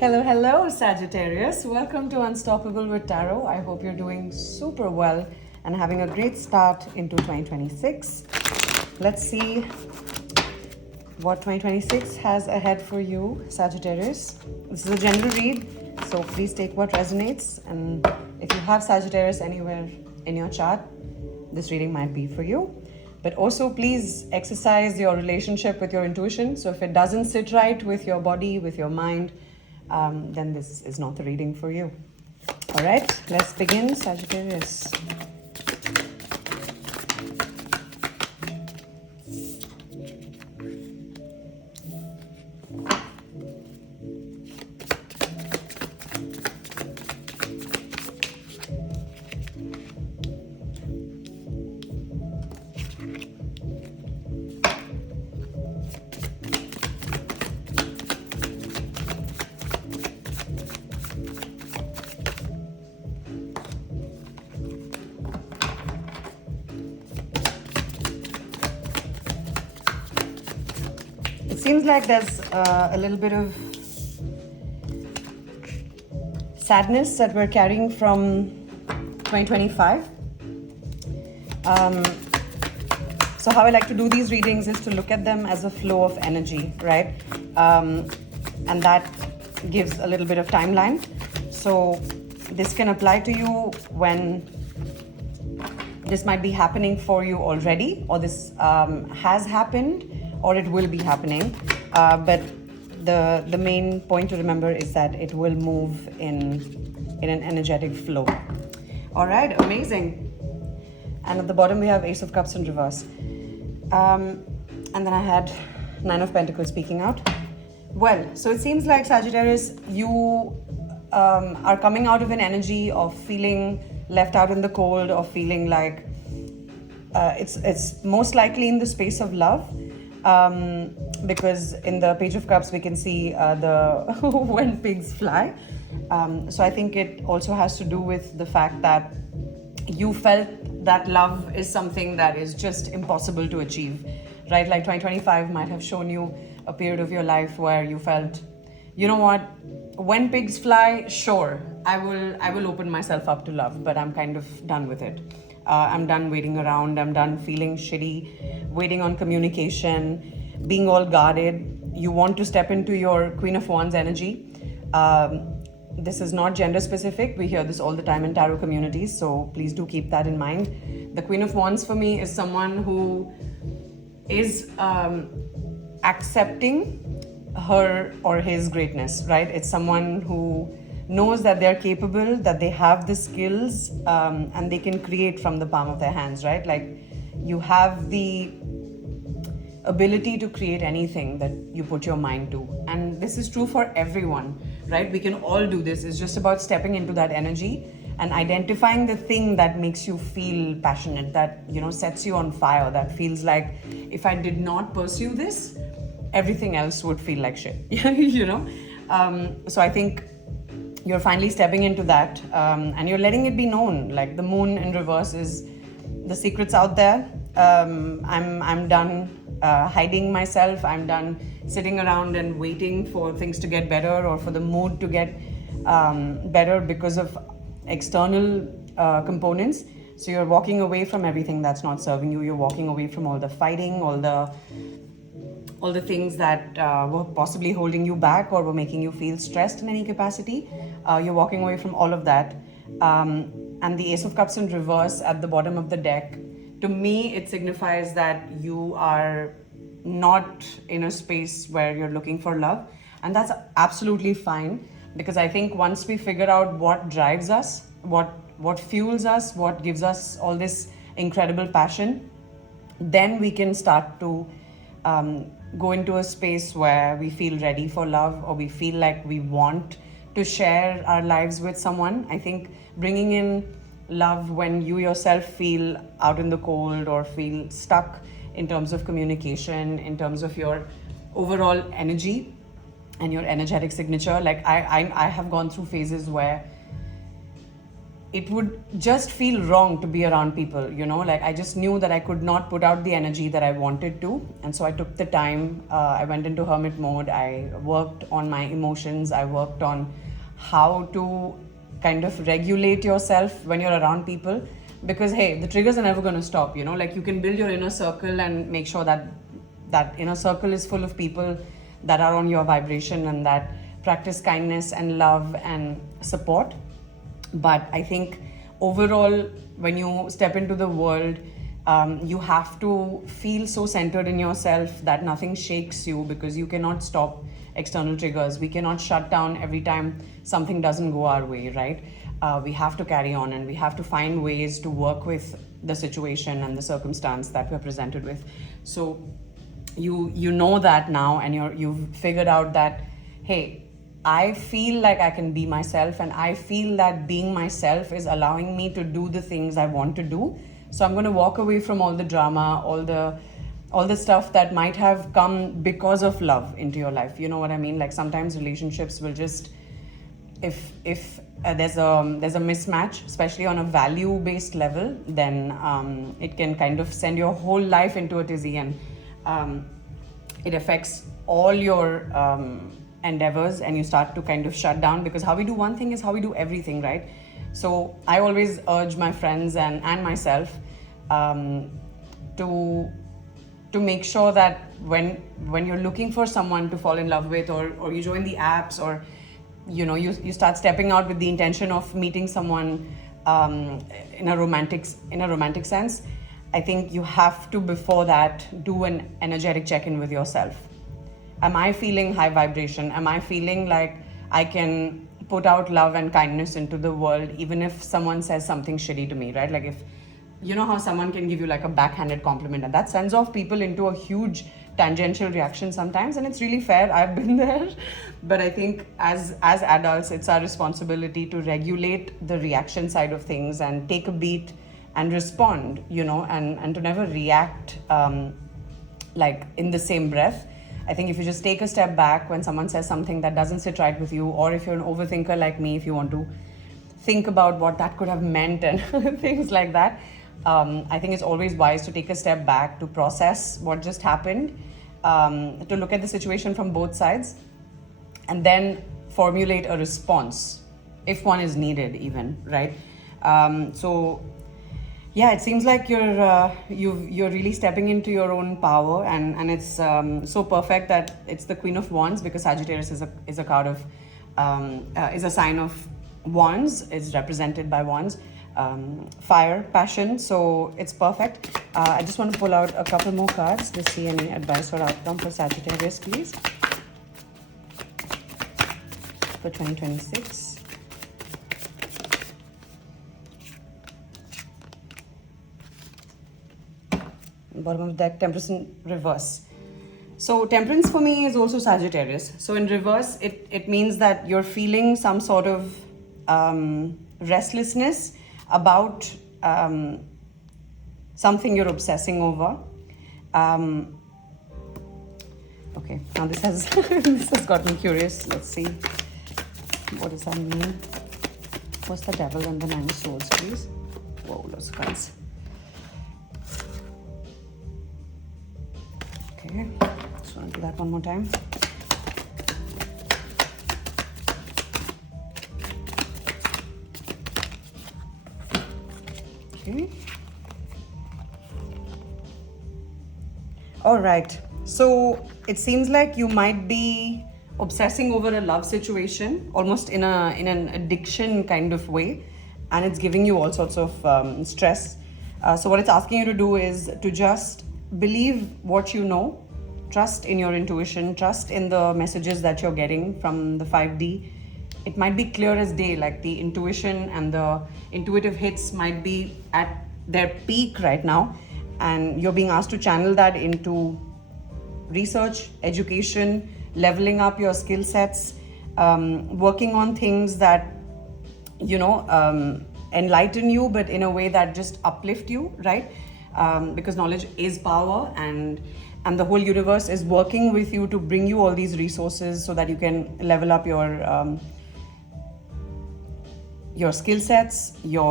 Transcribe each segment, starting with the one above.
Hello, Sagittarius. Welcome to Unstoppable with Tarot. I hope you're doing super well and having a great start into 2026. Let's see what 2026 has ahead for you, Sagittarius. This is a general read, so please take what resonates. And if you have Sagittarius anywhere in your chart, this reading might be for you. But also, please exercise your relationship with your intuition. So if it doesn't sit right with your body, with your mind, then this is not the reading for you. All right, let's begin, Sagittarius. It seems like there's a little bit of sadness that we're carrying from 2025. So how I like to do these readings is to look at them as a flow of energy, right? And that gives a little bit of timeline. So this can apply to you when this might be happening for you already, or this has happened, or it will be happening. But the main point to remember is that it will move in an energetic flow. All right, amazing. And at the bottom we have Ace of Cups in reverse. And then I had Nine of Pentacles speaking out. Well, so it seems like, Sagittarius, you are coming out of an energy of feeling left out in the cold, or feeling like it's most likely in the space of love. Because in the Page of Cups we can see the when pigs fly. So I think it also has to do with the fact that you felt that love is something that is just impossible to achieve, right? Like 2025 might have shown you a period of your life where you felt, you know what, when pigs fly, sure, I will open myself up to love, but I'm kind of done with it. I'm done waiting around. I'm done feeling shitty, waiting on communication, being all guarded. You want to step into your Queen of Wands energy. This is not gender specific. We hear this all the time in tarot communities, so please do keep that in mind. The Queen of Wands for me is someone who is accepting her or his greatness, right? It's someone who knows that they're capable, that they have the skills, and they can create from the palm of their hands, right? Like, you have the ability to create anything that you put your mind to. And this is true for everyone, right? We can all do this. It's just about stepping into that energy and identifying the thing that makes you feel passionate, that, you know, sets you on fire, that feels like, if I did not pursue this, everything else would feel like shit, you know? So I think you're finally stepping into that, and you're letting it be known. Like, the moon in reverse is the secret's out there. I'm done hiding myself. I'm done sitting around and waiting for things to get better, or for the mood to get better because of external components. So you're walking away from everything that's not serving you. You're walking away from all the fighting, all the things that were possibly holding you back or were making you feel stressed in any capacity. You're walking away from all of that. And the Ace of Cups in reverse at the bottom of the deck, to me, it signifies that you are not in a space where you're looking for love. And that's absolutely fine, because I think once we figure out what drives us, what fuels us, what gives us all this incredible passion, then we can start to go into a space where we feel ready for love, or we feel like we want to share our lives with someone. I think bringing in love when you yourself feel out in the cold, or feel stuck in terms of communication, in terms of your overall energy and your energetic signature. Like, I have gone through phases where it would just feel wrong to be around people, you know, like I just knew that I could not put out the energy that I wanted to. And so I took the time, I went into hermit mode, I worked on my emotions, I worked on how to kind of regulate yourself when you're around people. Because hey, the triggers are never going to stop, you know, like you can build your inner circle and make sure that that inner circle is full of people that are on your vibration and that practice kindness and love and support. But I think overall, when you step into the world, you have to feel so centered in yourself that nothing shakes you, because you cannot stop external triggers. We cannot shut down every time something doesn't go our way, right? We have to carry on, and we have to find ways to work with the situation and the circumstance that we're presented with. So you know that now, and you've figured out that, hey, I feel like I can be myself, and I feel that being myself is allowing me to do the things I want to do. So I'm going to walk away from all the drama, all the stuff that might have come because of love into your life. You know what I mean? Like sometimes relationships will just, if there's a mismatch, especially on a value-based level, then it can kind of send your whole life into a tizzy, and it affects all your endeavors, and you start to kind of shut down, because how we do one thing is how we do everything, right? So I always urge my friends and myself to make sure that when you're looking for someone to fall in love with, or you join the apps, or you know, you start stepping out with the intention of meeting someone in a romantic sense, I think you have to, before that, do an energetic check-in with yourself. Am I feeling high vibration? Am I feeling like I can put out love and kindness into the world even if someone says something shitty to me, right? Like if, you know how someone can give you like a backhanded compliment, and that sends off people into a huge tangential reaction sometimes, and it's really fair. I've been there. But I think as adults, it's our responsibility to regulate the reaction side of things and take a beat and respond, you know, and to never react like in the same breath. I think if you just take a step back when someone says something that doesn't sit right with you, or if you're an overthinker like me, if you want to think about what that could have meant and things like that, I think it's always wise to take a step back, to process what just happened, to look at the situation from both sides, and then formulate a response if one is needed even, right? So yeah, it seems like you're really stepping into your own power, and it's so perfect that it's the Queen of Wands, because Sagittarius is a card of is a sign of wands. It's represented by wands, fire, passion. So it's perfect. I just want to pull out a couple more cards to see any advice or outcome for Sagittarius, please, for 2026. Bottom of the deck, Temperance in reverse. So Temperance for me is also Sagittarius. So in reverse, it means that you're feeling some sort of restlessness about something you're obsessing over. Okay, now this has this has got me curious. Let's see, what does that mean? What's the Devil and the Nine of Swords, please? Whoa, lots of cards. Okay, just want to do that one more time. Okay. All right. So it seems like you might be obsessing over a love situation, almost in an addiction kind of way, and it's giving you all sorts of stress. So what it's asking you to do is to just believe what you know, trust in your intuition, trust in the messages that you're getting from the 5D. It might be clear as day, like the intuition and the intuitive hits might be at their peak right now, and you're being asked to channel that into research, education, leveling up your skill sets, working on things that, you know, enlighten you, but in a way that just uplift you, right? Because knowledge is power, and the whole universe is working with you to bring you all these resources so that you can level up your your skill sets, your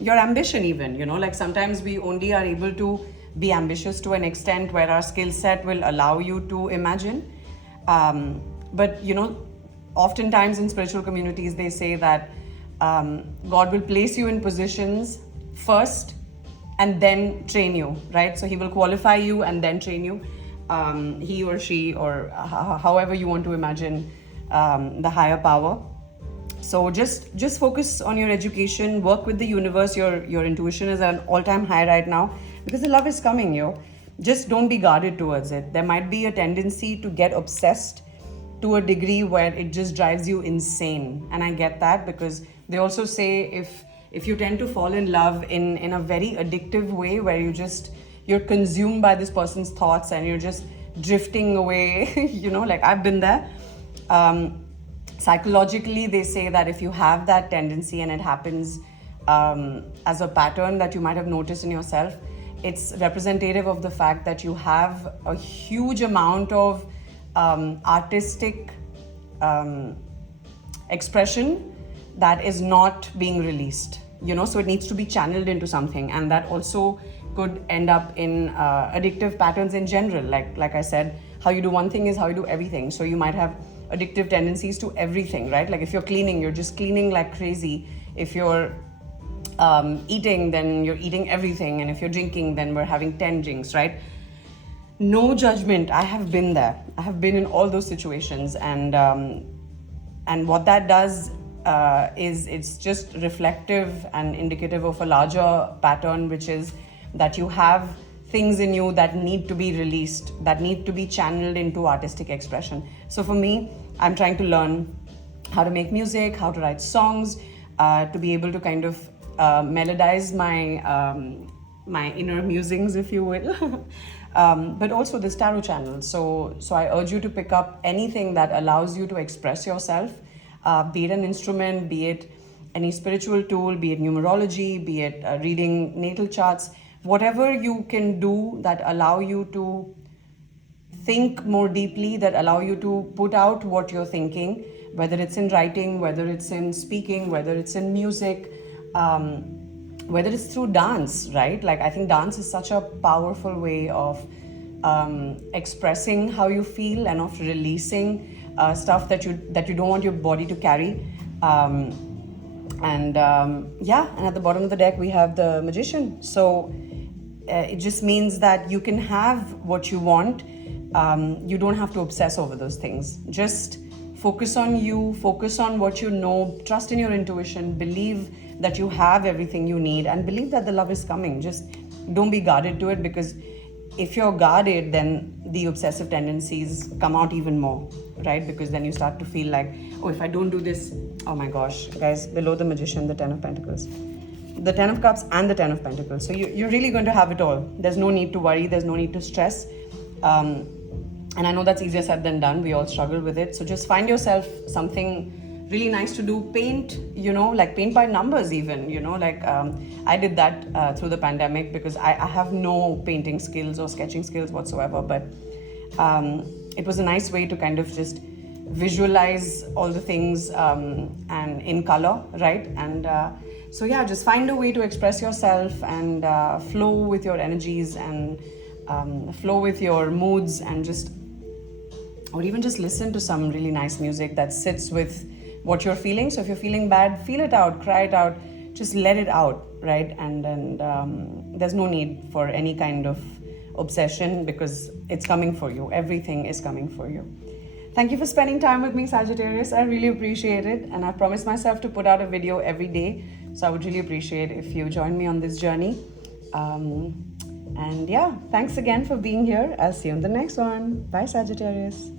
ambition even, like sometimes we only are able to be ambitious to an extent where our skill set will allow you to imagine. But oftentimes in spiritual communities they say that God will place you in positions first and then train you, right? So he will qualify you and then train you, he or she, or however you want to imagine the higher power. So just focus on your education, work with the universe. Your intuition is at an all-time high right now because the love is coming, just don't be guarded towards it. There might be a tendency to get obsessed to a degree where it just drives you insane, and I get that, because they also say if you tend to fall in love in a very addictive way where you're consumed by this person's thoughts and you're just drifting away, like I've been there. Psychologically, they say that if you have that tendency and it happens as a pattern that you might have noticed in yourself, it's representative of the fact that you have a huge amount of artistic expression that is not being released, so it needs to be channeled into something, and that also could end up in addictive patterns in general. Like I said, how you do one thing is how you do everything. So you might have addictive tendencies to everything, right? Like if you're cleaning, you're just cleaning like crazy. If you're eating, then you're eating everything. And if you're drinking, then we're having 10 drinks, right? No judgment. I have been there. I have been in all those situations. And what that does is it's just reflective and indicative of a larger pattern, which is that you have things in you that need to be released, that need to be channeled into artistic expression. So for me, I'm trying to learn how to make music, how to write songs, to be able to kind of melodize my inner musings, if you will. But also this tarot channel. So I urge you to pick up anything that allows you to express yourself, be it an instrument, be it any spiritual tool, be it numerology, be it reading natal charts, whatever you can do that allow you to think more deeply, that allow you to put out what you're thinking, whether it's in writing, whether it's in speaking, whether it's in music, whether it's through dance, right? Like I think dance is such a powerful way of expressing how you feel and of releasing stuff that you don't want your body to carry. And at the bottom of the deck we have the Magician. So it just means that you can have what you want. You don't have to obsess over those things. Just focus on you, focus on what you know, trust in your intuition, believe that you have everything you need, and believe that the love is coming. Just don't be guarded to it, because if you're guarded, then the obsessive tendencies come out even more, right? Because then you start to feel like, oh, if I don't do this, oh my gosh, guys, below the Magician, the 10 of Pentacles, the 10 of Cups and the 10 of Pentacles. So you're really going to have it all. There's no need to worry. There's no need to stress. And I know that's easier said than done. We all struggle with it. So just find yourself something really nice to do. Paint, like paint by numbers even, I did that through the pandemic, because I have no painting skills or sketching skills whatsoever. But it was a nice way to kind of just visualize all the things and in color, right? And so yeah, just find a way to express yourself and flow with your energies and flow with your moods, and or even just listen to some really nice music that sits with what you're feeling. So if you're feeling bad, feel it out, cry it out, just let it out, right? And there's no need for any kind of obsession, because it's coming for you. Everything is coming for you. Thank you for spending time with me, Sagittarius. I really appreciate it. And I promised myself to put out a video every day. So I would really appreciate if you join me on this journey. And yeah, thanks again for being here. I'll see you on the next one. Bye, Sagittarius.